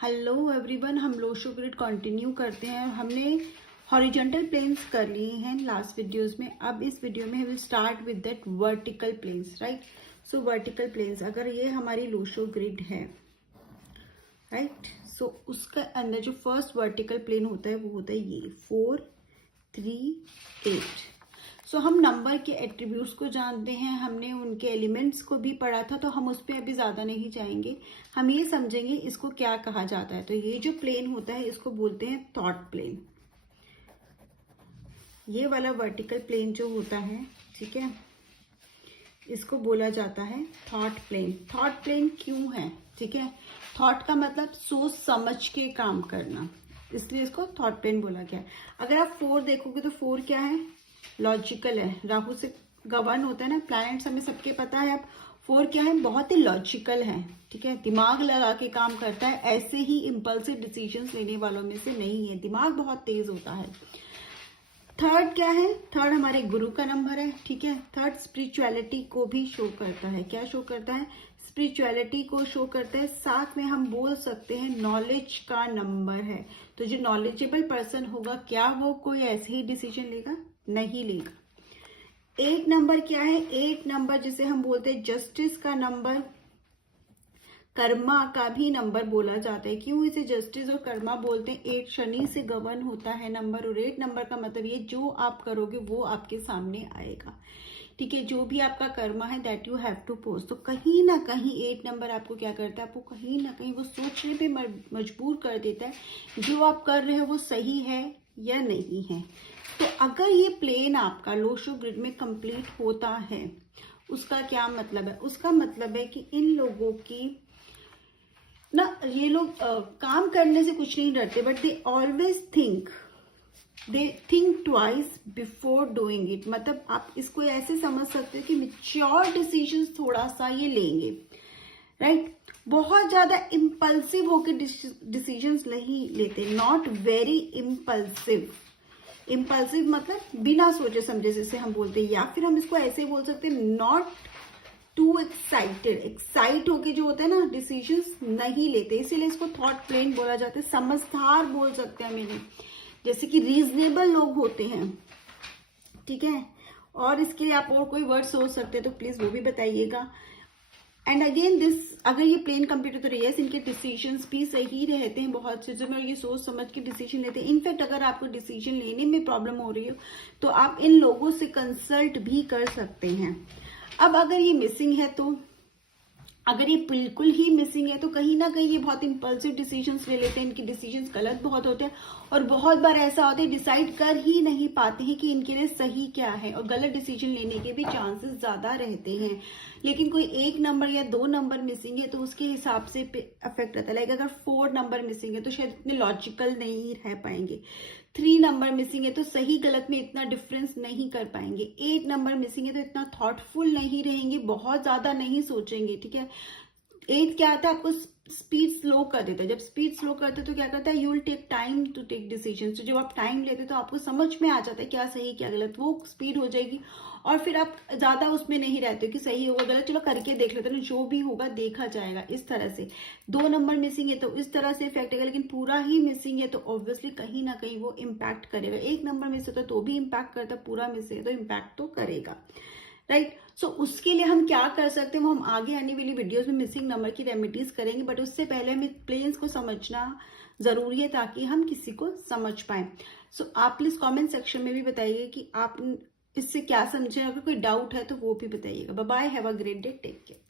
Hello everyone, हम Lo Shu grid continue करते हैं। हमने हॉरिजॉन्टल प्लेन्स कर लिए हैं लास्ट वीडियोस में। अब इस वीडियो में will start with that vertical planes, right. So vertical planes, अगर ये हमारी लोशो ग्रिड है, राइट, सो उसके अंदर जो फर्स्ट वर्टिकल प्लेन होता है वो होता है ये 4, 3, 8। सो हम नंबर के एट्रीब्यूट्स को जानते हैं, हमने उनके एलिमेंट्स को भी पढ़ा था, तो हम उस पर अभी ज़्यादा नहीं जाएंगे। हम ये समझेंगे इसको क्या कहा जाता है। तो ये जो प्लेन होता है इसको बोलते हैं थॉट प्लेन। ये वाला वर्टिकल प्लेन जो होता है, ठीक है, इसको बोला जाता है थॉट प्लेन। थॉट प्लेन क्यों है, ठीक है, थॉट का मतलब सोच समझ के काम करना, इसलिए इसको थॉट प्लेन बोला गया। अगर आप 4 देखोगे तो 4 क्या है, लॉजिकल है, राहु से गवर्न होता है ना प्लैनेट्स, हमें सबके पता है। अब 4 क्या है, बहुत ही लॉजिकल है, ठीक है, दिमाग लगा के काम करता है, ऐसे ही इम्पल्सिव डिसीजंस लेने वालों में से नहीं है, दिमाग बहुत तेज होता है। थर्ड क्या है, थर्ड हमारे गुरु का नंबर है, ठीक है। थर्ड स्पिरिचुअलिटी को भी शो करता है। क्या शो करता है, स्पिरिचुअलिटी को शो करता है। साथ में हम बोल सकते हैं नॉलेज का नंबर है। तो जो नॉलेजेबल पर्सन होगा, क्या वो कोई ऐसे ही डिसीजन लेगा, नहीं लेगा। 8 नंबर क्या है, 8 नंबर जिसे हम बोलते हैं जस्टिस का नंबर, कर्मा का भी नंबर बोला जाता है। क्यों इसे जस्टिस और कर्मा बोलते हैं, 8 शनि से गवर्न होता है नंबर, और 8 नंबर का मतलब ये जो आप करोगे वो आपके सामने आएगा, ठीक है। जो भी आपका कर्मा है that you have to post. तो कहीं ना कहीं 8 नंबर आपको क्या करता है, आपको कहीं ना कहीं वो सोचने पे मजबूर कर देता है जो आप कर रहे हो वो सही है या नहीं है। तो अगर ये प्लेन आपका लोशो ग्रिड में कंप्लीट होता है, उसका क्या मतलब है, उसका मतलब है कि इन लोगों की ना, ये लोग काम करने से कुछ नहीं डरते, but they always think twice before doing it. मतलब आप इसको ऐसे समझ सकते हो कि मैच्योर डिसीजन थोड़ा सा ये लेंगे, राइट। बहुत ज्यादा इम्पल्सिव होकर डिसीजंस नहीं लेते, नॉट वेरी इम्पल्सिव। इम्पल्सिव मतलब बिना सोचे समझे जिसे हम बोलते हैं, या फिर हम इसको ऐसे बोल सकते हैं नॉट टू एक्साइटेड। एक्साइट होके जो होता है ना डिसीजंस नहीं लेते, इसीलिए इसको थॉट प्लेन बोला जाता है। समझदार बोल सकते हैं मैंने, जैसे कि रीजनेबल लोग होते हैं, ठीक है। और इसके लिए आप और कोई वर्ड सोच सकते हैं तो प्लीज वो भी बताइएगा। एंड अगेन दिस, अगर ये प्लेन कंप्यूटर तो यस, इनके डिसीजंस भी सही रहते हैं बहुत से, जब ये सोच समझ के डिसीजन लेते हैं। इनफैक्ट अगर आपको डिसीजन लेने में प्रॉब्लम हो रही हो तो आप इन लोगों से कंसल्ट भी कर सकते हैं। अब अगर ये मिसिंग है, तो अगर ये बिल्कुल ही मिसिंग है तो कहीं ना कहीं ये बहुत इंपल्सिव डिसीजंस ले लेते हैं, इनके डिसीजंस गलत बहुत होते हैं, और बहुत बार ऐसा होता है डिसाइड कर ही नहीं पाते हैं कि इनके लिए सही क्या है, और गलत डिसीजन लेने के भी चांसेस ज्यादा रहते हैं। लेकिन कोई 1 नंबर या 2 नंबर मिसिंग है तो उसके हिसाब से अफेक्ट रहता है। लाइक अगर 4 नंबर मिसिंग है तो शायद इतने लॉजिकल नहीं रह पाएंगे। 3 नंबर मिसिंग है तो सही गलत में इतना डिफरेंस नहीं कर पाएंगे। 8 नंबर मिसिंग है तो इतना थॉटफुल नहीं रहेंगे, बहुत ज्यादा नहीं सोचेंगे, ठीक है। 8 क्या आता है, आपको स्पीड स्लो कर देता है। जब स्पीड स्लो करते हैं तो क्या करता है, you will take time to take decision. तो जब आप टाइम लेते तो आपको समझ में आ जाता है क्या सही क्या गलत, वो स्पीड हो जाएगी, और फिर आप ज्यादा उसमें नहीं रहते कि सही होगा गलत, चलो करके देख लेते हैं, जो भी होगा देखा जाएगा, इस तरह से। 2 नंबर मिसिंग है तो इस तरह से इफेक्ट है, लेकिन पूरा ही मिसिंग है तो ऑब्वियसली कहीं ना कहीं वो इम्पैक्ट करेगा। 1 नंबर मिस होता तो भी इम्पैक्ट करता, पूरा मिस है तो इम्पैक्ट तो करेगा, राइट। सो उसके लिए हम क्या कर सकते हैं वो हम आगे आने वाली वीडियोस में मिसिंग नंबर की रेमेडीज करेंगे, बट उससे पहले हमें प्लेन्स को समझना जरूरी है ताकि हम किसी को समझ पाए। सो आप प्लीज कमेंट सेक्शन में भी बताइए कि आप इससे क्या समझे, अगर कोई डाउट है तो वो भी बताइएगा। Bye bye, have a great day, take care.